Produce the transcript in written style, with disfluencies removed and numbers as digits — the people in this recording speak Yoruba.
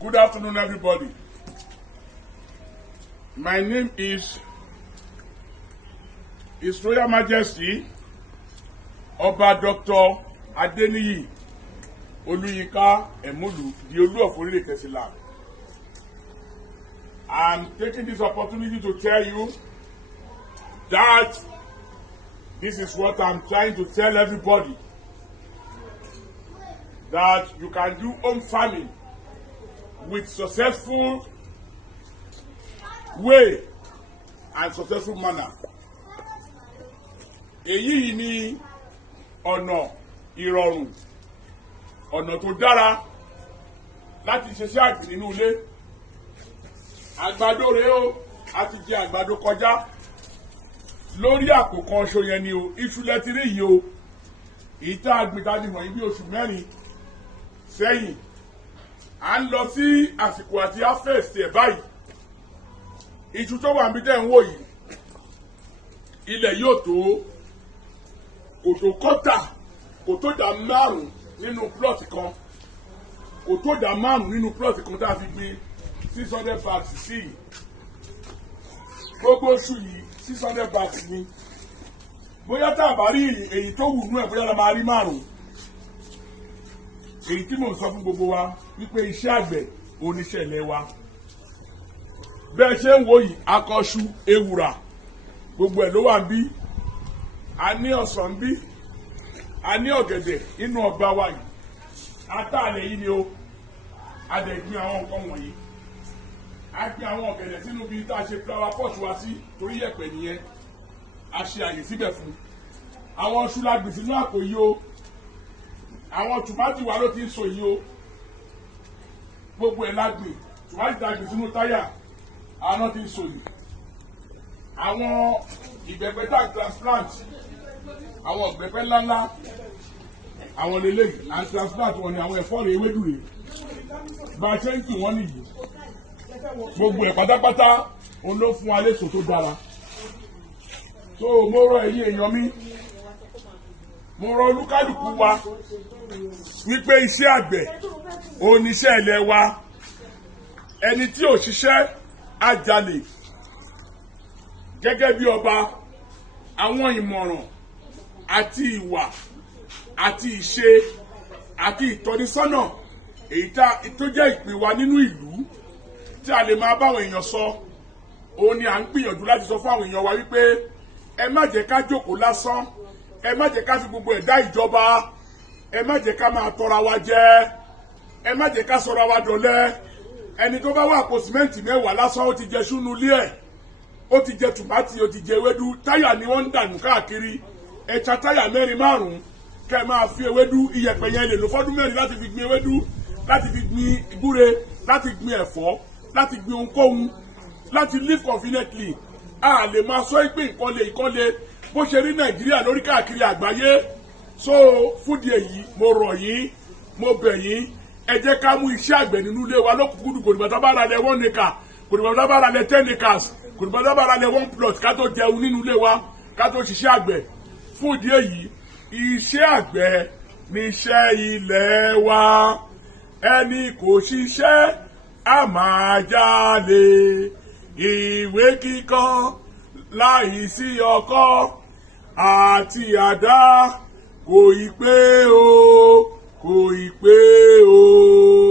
Good afternoon, everybody. My name is His Royal Majesty Oba Dr. ADENIYI Oluyinka Emolu, the Olu of Orile Kesila. I'm taking this opportunity to tell you that this is what I'm trying to tell everybody, that you can do home farming with successful way and successful manner. Èyí ni ọ̀nà ìrọ̀rùn, ọ̀nà tó dára láti ṣiṣẹ́ àgbẹ̀ nínú ilé. Àgbàdo rèé o, a ti jẹ àgbàdo kọjá lórí àpò kan ṣo yẹn ni o, iṣu lẹ́tí rí yìí o. Ìta àgbìta ni wọ̀nyí bí oṣù mẹ́rin sẹ́yìn. À ń lọ sí àsìkò àti harvest ẹ̀ báyìí. Iṣu tó wà níbi tẹ́ ń wò yìí, ilẹ̀ yóò tó kòtò kọ́tà, kòtò dà márùn-ún nínú plot kan, kòtò dà márùn-ún nínú plot kan tá a fi gbin 600 bags sí. Gbogbo oṣù yìí 600 bags ni. Bóyá tá a bá rí èyí tó wù nú ẹ̀, bóyá la máa rí márùn-ún. Èyí tí mò ń sọ fún gbogbo wa wípé iṣẹ́ àgbẹ̀ oníṣẹ́ ilẹ̀ wa. Bẹ́ẹ̀ ṣe ń wò yìí, akọṣu, ewùrà, gbogbo ẹ̀ ló wà níbí. A ní ọsàn bí, a ní ọ̀gẹ̀dẹ̀ nínú ọgbà wa yìí. Ataalẹ̀ yìí ni o, a dẹ̀ gbin àwọn nǹkan wọ̀nyí. A gbin àwọn ọ̀gẹ̀dẹ̀ sínú bí tá a ṣe flower pot wa sí, torí yẹ̀pẹ̀ nìyẹn. A ṣe àyè síbẹ̀ fún. Àwọn iṣu la gbìn sínú àpò yìí o. Àwọn tòmátì wa ló ti ń so yìí o. Gbogbo ẹ̀ la gbìn, tòmátì ta gbìn sínú táyà, àná ti ń so yìí. Àwọn ìbẹ̀pẹ̀ tá transplant, àwọn ìbẹ̀pẹ̀ ńláńlá, àwọn lélẹ́yìí, and transplant wọn ni àwọn ẹ̀fọ́ rẹ̀ ewédú rẹ̀. Bá a ṣe ń gbìn wọ́n nìyí. Gbogbo ẹ̀ pátápátá òun ló fún wa léso tó dára. So mo rọ ẹ̀yin èèyàn mi, mo rọ olúkálùkù wa wípé iṣẹ́ àgbẹ̀ oníṣẹ́ ilẹ̀ wa. Ẹni tí ò ṣiṣẹ́ á jalè. Gẹ́gẹ́ bí ọba, àwọn ìmọ̀ràn àti ìwà àti ìṣe àti ìtọ́nisọ́nà èyí tó jẹ́ ìpín wa nínú ìlú tí a lè máa báwọn èèyàn sọ, òun ni à ń gbìyànjú láti sọ fún àwọn èèyàn wa wípé ẹ má jẹ́ ká jókòó lásán, ẹ má jẹ́ ká fi gbogbo ẹ̀dá ìjọba, ẹ má jẹ́ ká máa tọra wa jẹ, ẹ má jẹ́ ká sọra wa dọ̀lẹ. Ẹni tó bá wà àpò sìmẹ́ǹtì 10 lásán, ó ti jẹ ṣúnú ilé ẹ̀, ó ti jẹ tòmátì, ó ti jẹ ewédú. Táyà ni wọ́n ń dànù káàkiri. Ẹ̀cha táyà 4 5 kẹ́ ẹ máa fi ewédú, iyẹ̀pẹ̀ yẹn lè lò fọ́dún 4 láti fi gbin ewédú, láti fi gbin gbúre, láti gbin ẹ̀fọ́, láti gbin ohunkóhun, láti live conveniently. A lè máa sọ pé nǹkan le bó ṣe rí Nàìjíríà lórí káàkiri àgbáyé. So fúdi èyí, mo rọ̀ yín, mo bẹ̀ yín, ẹ jẹ́ ká mú iṣẹ́ àgbẹ̀ nínú ilé wa lọ́kùnkúndùn. Kò dìgbà tá bá ra lẹ̀ 1 acre, kò dìgbà tá bá ra lẹ̀ 10 acres, kò dìgbà tá bá ra lẹ̀ 1 plot ká tó jẹun nínú ilé wa, ká tó ṣiṣẹ́ àgbẹ̀. Fúdi èyí, iṣẹ́ àgbẹ̀ ni iṣẹ́ ilẹ̀ wa. Ẹni kò ṣiṣẹ́ a máa jalè. Ìwé kíkọ láìsí ọkọ́ àti àdá kò ì pé o, kò ì pé o.